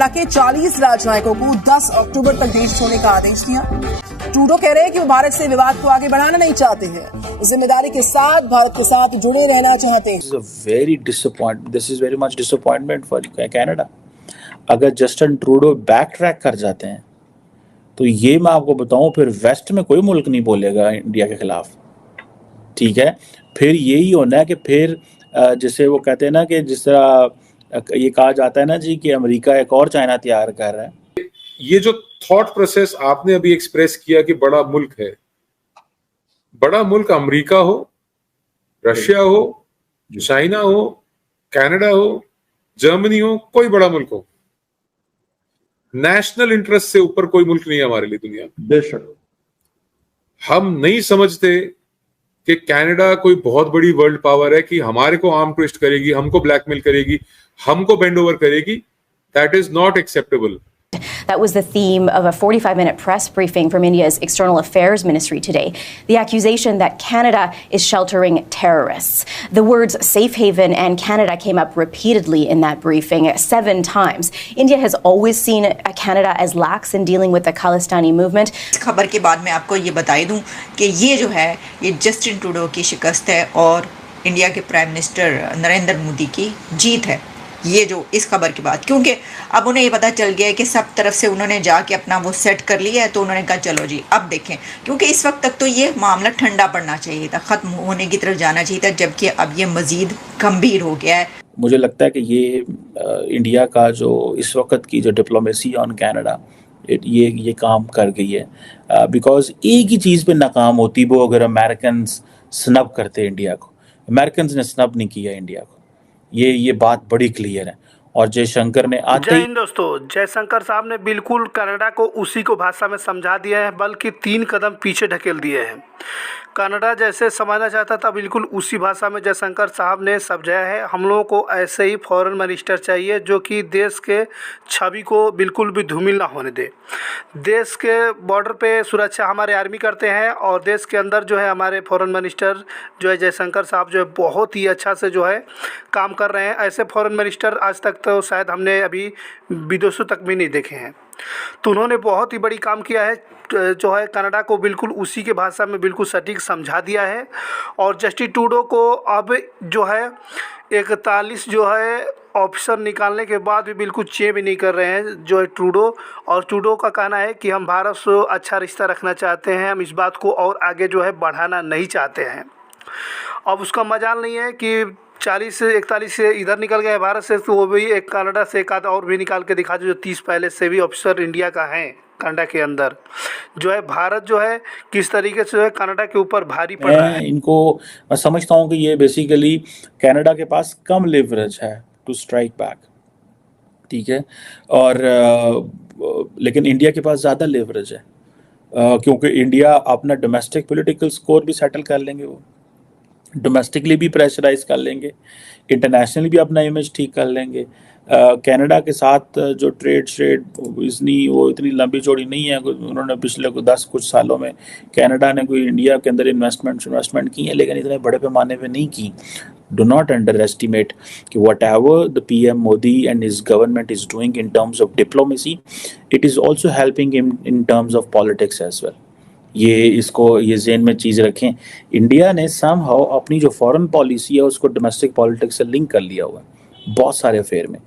Canada के 40 राजनयिकों को 10 अक्टूबर तक देश छोड़ने का आदेश दिया। ट्रूडो कह रहे हैं कि वो भारत से विवाद को आगे बढ़ाना नहीं चाहते हैं, जिम्मेदारी के साथ भारत के साथ जुड़े रहना चाहते हैं। This is very much disappointment for Canada. अगर जस्टिन ट्रूडो बैक ट्रैक कर जाते हैं तो ये मैं आपको बताऊं, फिर वेस्ट में कोई मुल्क नहीं बोलेगा इंडिया के खिलाफ। ठीक है, फिर यही होना है कि फिर जैसे वो कहते हैं ना कि जिस तरह ये कहा जाता है ना जी कि अमेरिका एक और चाइना तैयार कर रहा है। ये जो थॉट प्रोसेस आपने अभी एक्सप्रेस किया कि बड़ा मुल्क है, बड़ा मुल्क अमेरिका हो, रशिया हो, चाइना हो, कनाडा हो, जर्मनी हो, कोई बड़ा मुल्क हो, नेशनल इंटरेस्ट से ऊपर कोई मुल्क नहीं है हमारे लिए दुनिया में। बेशक हम नहीं समझते कि कनाडा कोई बहुत बड़ी वर्ल्ड पावर है कि हमारे को आर्म ट्विस्ट करेगी, हमको ब्लैकमेल करेगी, हमको बेंड ओवर करेगी। That is not acceptable. That was the theme of a 45-minute press briefing from India's External Affairs Ministry today. The accusation that Canada is sheltering terrorists. The words safe haven and Canada came up repeatedly in that briefing 7 times. India has always seen Canada as lax in dealing with the Khalistani movement. इस खबर के बाद मैं आपको ये बता दूं कि ये जो है ये जस्टिन ट्रूडो की शिकस्त है और इंडिया के प्राइम मिनिस्टर नरेंद्र मोदी की जीत है। ये जो इस खबर के बाद, क्योंकि अब उन्हें ये पता चल गया है कि सब तरफ से उन्होंने जाके अपना वो सेट कर लिया है, तो उन्होंने कहा चलो जी अब देखें, क्योंकि इस वक्त तक तो ये मामला ठंडा पड़ना चाहिए था, ख़त्म होने की तरफ जाना चाहिए था, जबकि अब ये मज़ीद गंभीर हो गया है। मुझे लगता है कि ये इंडिया का जो इस वक्त की जो डिप्लोमेसी ऑन कनाडा ये काम कर गई है, बिकॉज एक ही चीज़ पे नाकाम होती वो अगर अमेरिकन स्नब करते इंडिया को। अमेरिकन ने स्नब नहीं किया इंडिया को, ये बात बड़ी क्लियर है। और जयशंकर ने जय हिंद दोस्तों, जयशंकर साहब ने बिल्कुल कनाडा को उसी को भाषा में समझा दिया है, बल्कि 3 कदम पीछे ढकेल दिए हैं। कनाडा जैसे समझना चाहता था बिल्कुल उसी भाषा में जयशंकर साहब ने समझाया है। हम लोगों को ऐसे ही फॉरेन मिनिस्टर चाहिए जो कि देश के छवि को बिल्कुल भी धूमिल ना होने दे। देश के बॉर्डर पे सुरक्षा हमारे आर्मी करते हैं और देश के अंदर जो है हमारे फॉरेन मिनिस्टर जो है जयशंकर साहब जो है बहुत ही अच्छा से जो है काम कर रहे हैं। ऐसे फॉरेन मिनिस्टर आज तक तो शायद हमने अभी विदेशों तक भी नहीं देखे हैं। तो उन्होंने बहुत ही बड़ी काम किया है, जो है कनाडा को बिल्कुल उसी के भाषा में बिल्कुल सटीक समझा दिया है। और जस्टिन ट्रूडो को अब जो है 41 जो है ऑफिसर निकालने के बाद भी बिल्कुल चेंज भी नहीं कर रहे हैं जो है ट्रूडो। और ट्रूडो का कहना है कि हम भारत से अच्छा रिश्ता रखना चाहते हैं, हम इस बात को और आगे जो है बढ़ाना नहीं चाहते हैं। अब उसका मजाल नहीं है कि 40 से 41 से इधर निकल गए भारत से, तो वो भी एक कनाडा से एक आधा और भी निकाल के दिखा जो 30 पहले से भी ऑफिसर इंडिया का है कनाडा के अंदर। जो है भारत जो है किस तरीके से जो है कनाडा के ऊपर भारी पड़ रहा है। इनको मैं समझता हूँ कि ये बेसिकली कनाडा के पास कम लेवरेज है टू स्ट्राइक बैक, ठीक है, और लेकिन इंडिया के पास ज़्यादा लेवरेज है, क्योंकि इंडिया अपना डोमेस्टिक पॉलिटिकल स्कोर भी सेटल कर लेंगे, वो डोमेस्टिकली भी प्रेशराइज कर लेंगे, इंटरनेशनली भी अपना इमेज ठीक कर लेंगे। कनाडा के साथ जो ट्रेड इतनी लंबी चौड़ी नहीं है। उन्होंने पिछले 10 कुछ सालों में कनाडा ने कोई इंडिया के अंदर इन्वेस्टमेंट की है, लेकिन इतने बड़े पैमाने पे नहीं की। डू नॉट अंडर एस्टिमेट कि whatever the PM Modi and his government is doing in terms of diplomacy, it is also helping in terms of politics as well. ये ज़हन में चीज़ रखें। इंडिया ने समहाउ अपनी जो फॉरेन पॉलिसी है उसको डोमेस्टिक पॉलिटिक्स से लिंक कर लिया हुआ है बहुत सारे अफेयर में।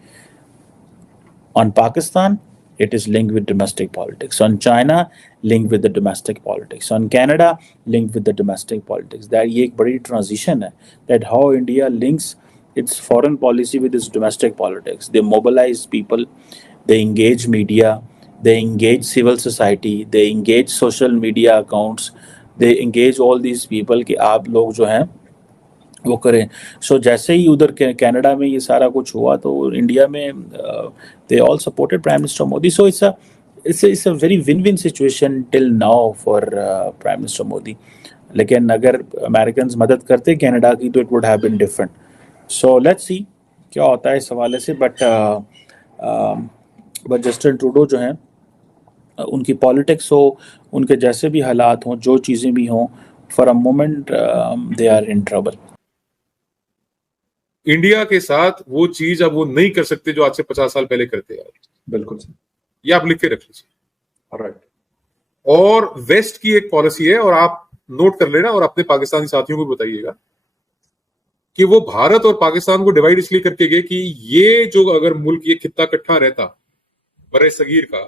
On Pakistan it is linked with domestic politics. On China, linked with the domestic politics. On Canada, linked with the domestic politics. That ये एक बड़ी transition है, that how India links its foreign policy with its domestic politics. They mobilize people, they engage media, they engage civil society, they engage social media accounts, they engage all these people कि आप लोग जो हैं वो करें। सो जैसे ही उधर Canada में ये सारा कुछ हुआ तो इंडिया में they all supported prime minister Modi. So it's a very win win situation till now for prime minister Modi. लेकिन अगर अमेरिकन मदद करते कनाडा की तो it would have been different. So let's see क्या होता है इस हवाले से। बट जस्टिन ट्रूडो जो हैं उनकी पॉलिटिक्स हो, उनके जैसे भी हालात हों, जो चीज़ें भी हों, for a moment they are in trouble. India के साथ वो चीज अब वो नहीं कर सकते जो आज से 50 साल पहले करते यार। बिल्कुल सही। ये आप लिख के रख लीजिए। राइट। और वेस्ट की एक पॉलिसी है, और आप नोट कर लेना और अपने पाकिस्तानी साथियों को बताइएगा कि वो भारत और पाकिस्तान को डिवाइड इसलिए करके गए कि ये जो अगर मुल्क ये खित्ता इकट्ठा रहता बड़े सगीर का,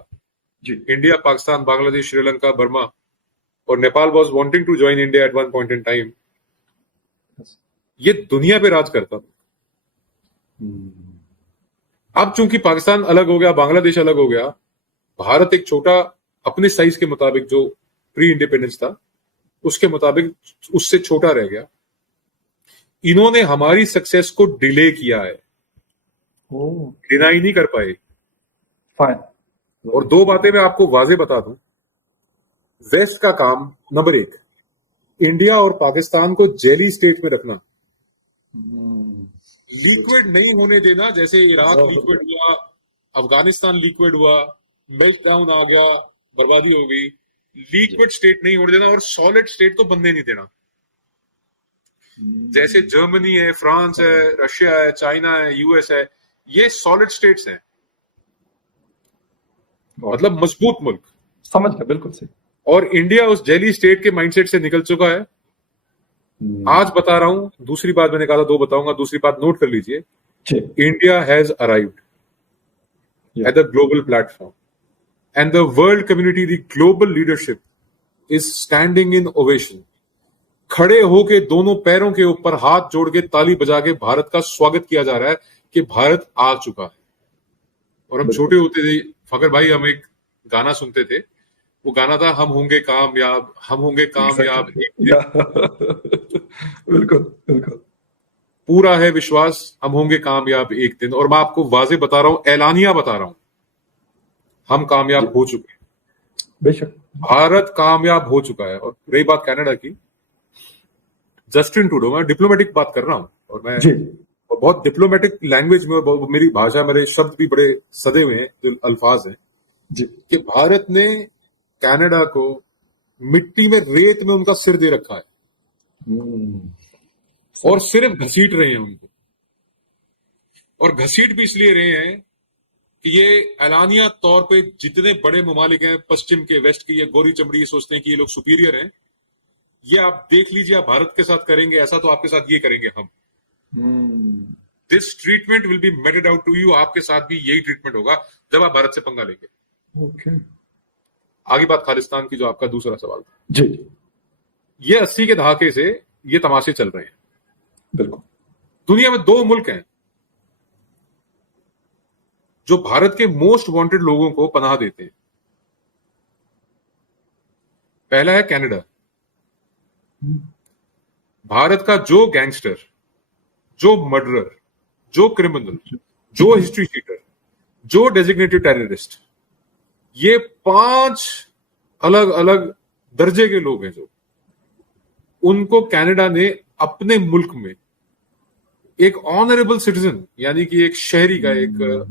जी। इंडिया, पाकिस्तान, बांग्लादेश, श्रीलंका, बर्मा और Nepal was wanting to join India at one point in time, ये दुनिया पे राज करता। अब चूंकि पाकिस्तान अलग हो गया, बांग्लादेश अलग हो गया, भारत एक छोटा अपने साइज के मुताबिक जो प्री इंडिपेंडेंस था उसके मुताबिक उससे छोटा रह गया। इन्होंने हमारी सक्सेस को डिले किया है, डिनाई नहीं कर पाए। फाइन। और दो बातें मैं आपको वाजे बता दूं। वेस्ट का काम नंबर 1, इंडिया और पाकिस्तान को जेली स्टेट में रखना, लिक्विड नहीं होने देना। जैसे इराक लिक्विड हुआ, अफगानिस्तान लिक्विड हुआ, मेल्ट डाउन आ गया, बर्बादी हो गई। लिक्विड स्टेट नहीं होने देना और सॉलिड स्टेट तो बनने नहीं देना। जैसे जर्मनी है, फ्रांस है, रशिया है, चाइना है, यूएस है, ये सॉलिड स्टेट्स हैं, मतलब मजबूत मुल्क। समझ गया, बिल्कुल सही। और इंडिया उस जेली स्टेट के माइंडसेट से निकल चुका है। आज बता रहा हूं, दूसरी बात मैंने कहा था 2 बताऊंगा, दूसरी बात नोट कर लीजिए। India has arrived at the global platform and the world community, the global leadership is standing in ovation. खड़े होके दोनों पैरों के ऊपर हाथ जोड़ के ताली बजा के भारत का स्वागत किया जा रहा है कि भारत आ चुका है। और हम छोटे होते थे फकर भाई, हम एक गाना सुनते थे, वो गाना था हम होंगे कामयाब, हम होंगे कामयाब एक दिन। बिल्कुल बिल्कुल। पूरा है विश्वास, हम होंगे कामयाब एक दिन। और मैं आपको वाजे बता रहा हूं, ऐलानिया बता रहा हूं, हम कामयाब हो चुके हैं। बेशक भारत कामयाब हो चुका है। और रही बात कनाडा की, जस्टिन ट्रूडो, मैं डिप्लोमेटिक बात कर रहा हूं और मैं और बहुत डिप्लोमेटिक लैंग्वेज में, और मेरी भाषा, मेरे शब्द भी बड़े सदे हुए हैं, जो अल्फाज हैं जी, कि भारत ने कनाडा को मिट्टी में, रेत में उनका सिर दे रखा है और सिर्फ घसीट रहे हैं उनको। और घसीट भी इसलिए रहे हैं कि ये ऐलानिया तौर पे जितने बड़े ममालिक हैं पश्चिम के, वेस्ट के, ये गोरी चमड़ी, ये सोचते हैं कि ये लोग सुपीरियर हैं। ये आप देख लीजिए, आप भारत के साथ करेंगे ऐसा तो आपके साथ ये करेंगे हम। This treatment will be meted out to you. आपके साथ भी यही ट्रीटमेंट होगा जब आप भारत से पंगा लेंगे। ओके। आगे बात खालिस्तान की, जो आपका दूसरा सवाल था जी। ये 80 के दहाके से ये तमाशे चल रहे हैं। बिल्कुल। दुनिया में 2 मुल्क हैं जो भारत के मोस्ट वांटेड लोगों को पनाह देते हैं। पहला है कनाडा। भारत का जो गैंगस्टर, जो मर्डरर, जो क्रिमिनल, जो हिस्ट्री शीटर, जो डेजिग्नेटेड टेररिस्ट, ये 5 अलग अलग दर्जे के लोग हैं जो, उनको कनाडा ने अपने मुल्क में एक ऑनरेबल सिटीजन, यानी कि एक शहरी का, एक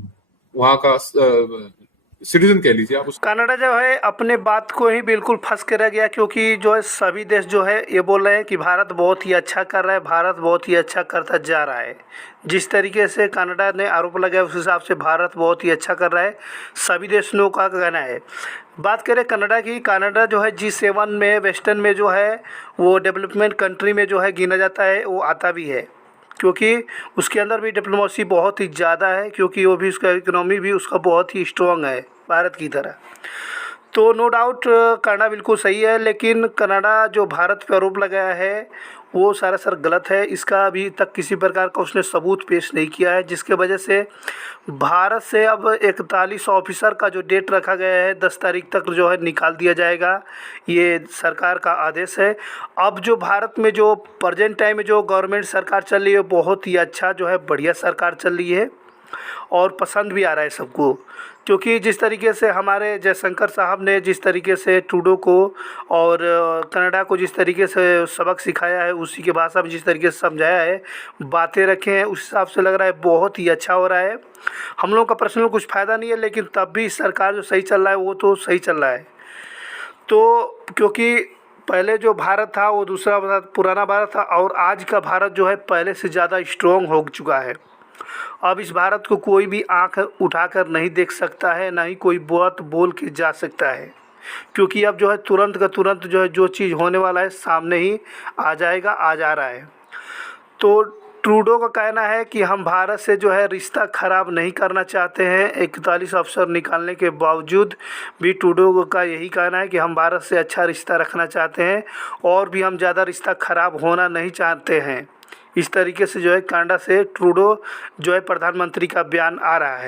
वहां का सिटीजन कह लीजिए आप उसको। कनाडा जो है अपने बात को ही बिल्कुल फंस के रह गया, क्योंकि जो है सभी देश जो है ये बोल रहे हैं कि भारत बहुत ही अच्छा कर रहा है, भारत बहुत ही अच्छा करता जा रहा है। जिस तरीके से कनाडा ने आरोप लगाया उस हिसाब से भारत बहुत ही अच्छा कर रहा है, सभी देशों का कहना है। बात करें कनाडा की, कनाडा जो है G7 में, वेस्टर्न में जो है वो डेवलपमेंट कंट्री में जो है गिना जाता है, वो आता भी है, क्योंकि उसके अंदर भी डिप्लोमेसी बहुत ही ज़्यादा है, क्योंकि वो भी उसका इकोनॉमी भी उसका बहुत ही स्ट्रॉन्ग है भारत की तरह। तो नो डाउट कनाडा बिल्कुल सही है, लेकिन कनाडा जो भारत पे आरोप लगाया है वो सरासर गलत है। इसका अभी तक किसी प्रकार का उसने सबूत पेश नहीं किया है, जिसके वजह से भारत से अब 41 ऑफिसर का जो डेट रखा गया है 10 तारीख तक जो है निकाल दिया जाएगा। ये सरकार का आदेश है। अब जो भारत में जो प्रेजेंट टाइम में जो गवर्नमेंट सरकार चल रही है बहुत ही अच्छा जो है बढ़िया सरकार चल रही है और पसंद भी आ रहा है सबको, क्योंकि जिस तरीके से हमारे जयशंकर साहब ने जिस तरीके से ट्रूडो को और कनाडा को जिस तरीके से सबक सिखाया है, उसी के भाषा में जिस तरीके से समझाया है, बातें रखे हैं, उस हिसाब से लग रहा है बहुत ही अच्छा हो रहा है। हम लोग का पर्सनल कुछ फ़ायदा नहीं है, लेकिन तब भी सरकार जो सही चल रहा है वो तो सही चल रहा है। तो क्योंकि पहले जो भारत था वो दूसरा पुराना भारत था और आज का भारत जो है पहले से ज़्यादा स्ट्रॉन्ग हो चुका है। अब इस भारत को कोई भी आंख उठाकर नहीं देख सकता है, ना ही कोई बात बोल के जा सकता है, क्योंकि अब जो है तुरंत का तुरंत जो है जो चीज़ होने वाला है सामने ही आ जाएगा, आ जा रहा है। तो ट्रूडो का कहना है कि हम भारत से जो है रिश्ता ख़राब नहीं करना चाहते हैं। 41 अफसर निकालने के बावजूद भी ट्रूडो का यही कहना है कि हम भारत से अच्छा रिश्ता रखना चाहते हैं और भी हम ज़्यादा रिश्ता ख़राब होना नहीं चाहते हैं। इस तरीके से जो है कनाडा से ट्रूडो जो है प्रधानमंत्री का बयान आ रहा है।